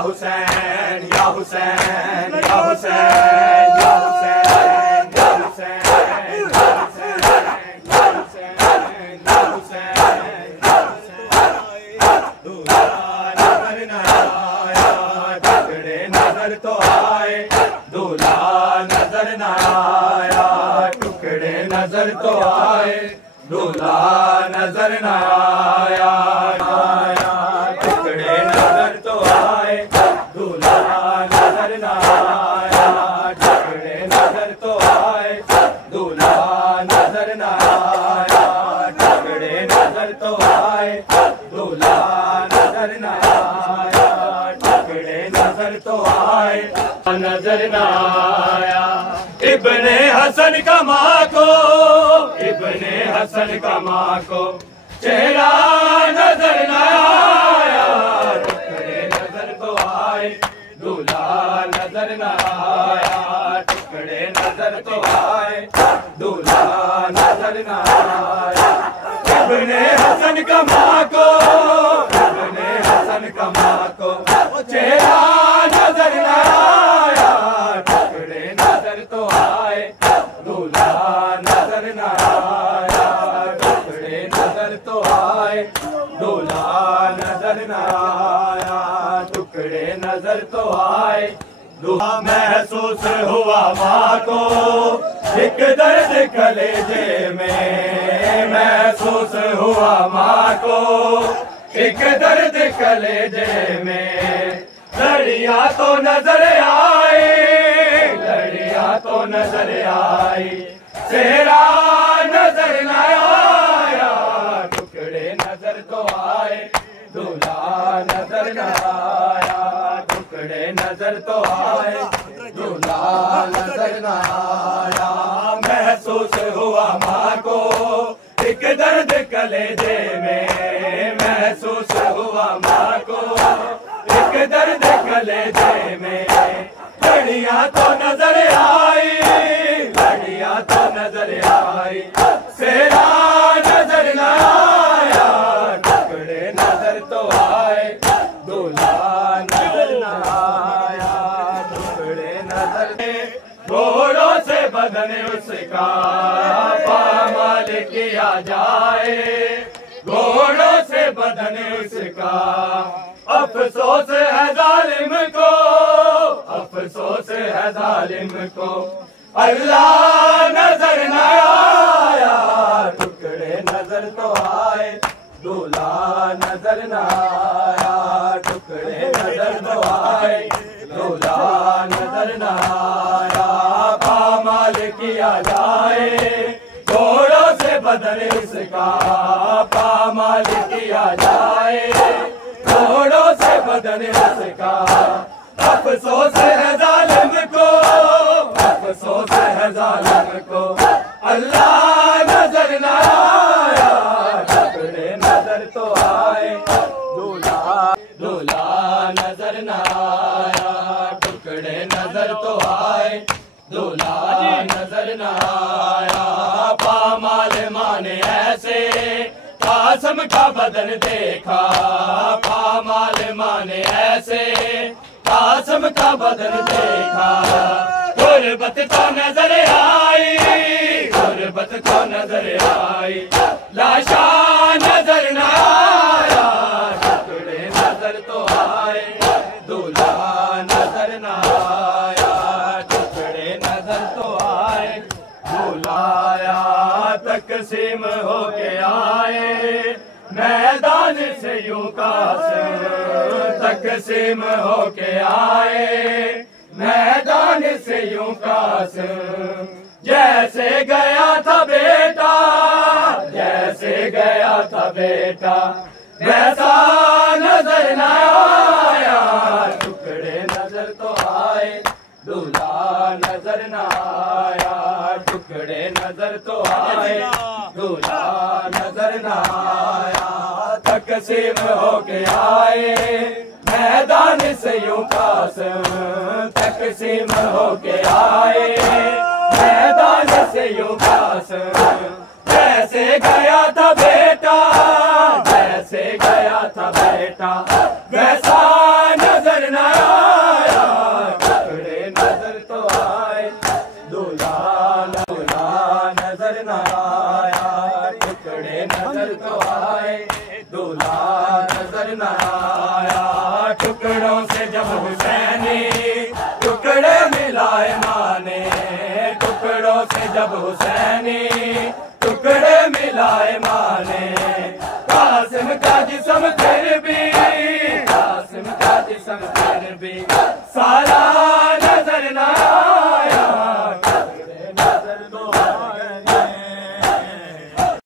हुसैन या हुसैन या हुसैन या हुसैन या हुसैन या हुसैन या हुसैन दूल्हा नजर न आया टुकड़े नजर तो आए दूल्हा नजर न आया टुकड़े नजर तो आए दूल्हा नजर न आया टुकड़े नजर तो आए दूल्हा नजर न आया टुकड़े नजर तो आए दूल्हा नजर न आया टुकड़े नजर तो आए दूल्हा नजर न आया टुकड़े नजर तो आए नजर न आया इब्ने हसन का माँ को इब्ने हसन का माँ को चेहरा नजर न आया टुकड़े नजर तो आए दूल्हा नजर न आया टुकड़े नजर तो आए दूल्हा नजर न आया इब्ने हसन का माँ को इब्ने हसन का माँ को चेहरा नजर न आया टुकड़े नजर तो आए दूल्हा नजर न आया टुकड़े नजर तो आए दूल्हा नजर न आया टुकड़े नजर तो आए दूल्हा महसूस हुआ माँ को एक दर्द कलेजे में महसूस हुआ माँ को एक दर्द कलेजे में लड़ियाँ तो नजर आई लड़ियाँ तो नजर आई चेहरा नजर न आया टुकड़े नजर तो आए दूल्हा नजर न आया टुकड़े नजर तो आए दूल्हा नजर न आया महसूस हुआ माँ को एक दर्द कलेजे में महसूस हुआ माँ को एक दर्द कलेजे में लड़ियाँ तो नजर आई लड़ियाँ तो नजर आई सेरा नजर न आया टुकड़े नजर तो आए दूल्हा नजर न आया टुकड़े नजर घोड़ों से बदन उसका पामाल किया जाए घोड़ों से बदन उसका अफसोस है जालिम को अफसोस है जालिम को अल्लाह नजर न आया टुकड़े नजर तो आए दूल्हा नजर न आया टुकड़े नजर तो आए दूल्हा नजर न आया पामाल किया जाए घोड़ों से बदन इसका पामाल किया जाए घोड़ों से बदन इसका अफसोस है जालिम को अफसोस है जालिम को अल्लाह नजर न आया टुकड़े नजर तो आए दूल्हा नजर न आया टुकड़े नजर तो आए दूल्हा नजर न आया पामाल माने ऐसे कासम का बदन देखा पामाल माने ऐसे कासम का बदन देखा गुर्बत तो नजर आई गुर्बत तो नजर आई लाशा नजर न आया टुकड़े नजर तो आए दूल्हा नजर न आया टुकड़े नजर तो आए दूल्हा आया तकसीम होके आए मैदान से यूं कासिम तकसीम होके आए मैदान से यूं कासिम जैसे गया था बेटा जैसे गया था बेटा वैसा नजर न आया टुकड़े नजर तो आए दूल्हा नजर न आया टुकड़े नजर तो आए दूल्हा नजर न आया तकसीम होके आए मैदान से यूं कासिम तकसीम होके आए मैदान से यूं कासिम जैसे गया था बेटा जैसे गया था बेटा वैसा नजर न मिले नजर तो आए, दूल्हा नजर न आया। टुकड़ों से जब हुसैनी टुकड़े मिलाए माने, टुकड़ों से जब हुसैनी टुकड़े मिलाए माने। कासिम का जिस्म फिर भी, कासिम का जिस्म फिर भी सारे